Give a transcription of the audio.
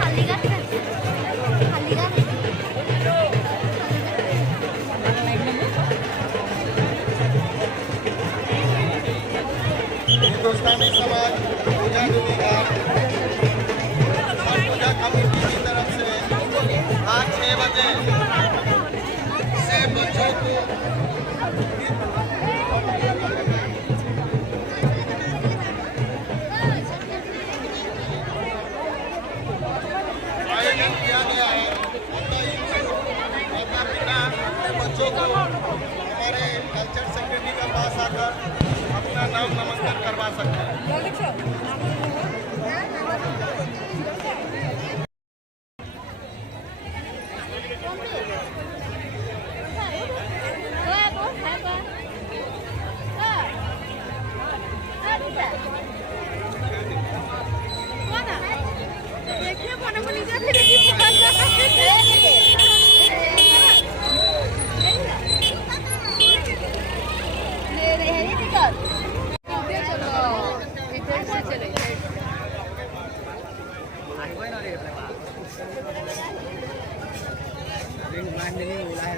खाली का खाली का हिंदुस्तानी समाज पूजा देवी का और पूजा कमेटी की तरफ से आज 6 बजे से बच्चों को आयोजन किया गया है। माता पिता बच्चों को हमारे कल्चर सेक्रेटरी के पास आकर अपना नाम नामांकन करवा सकते हैं। Ini mulai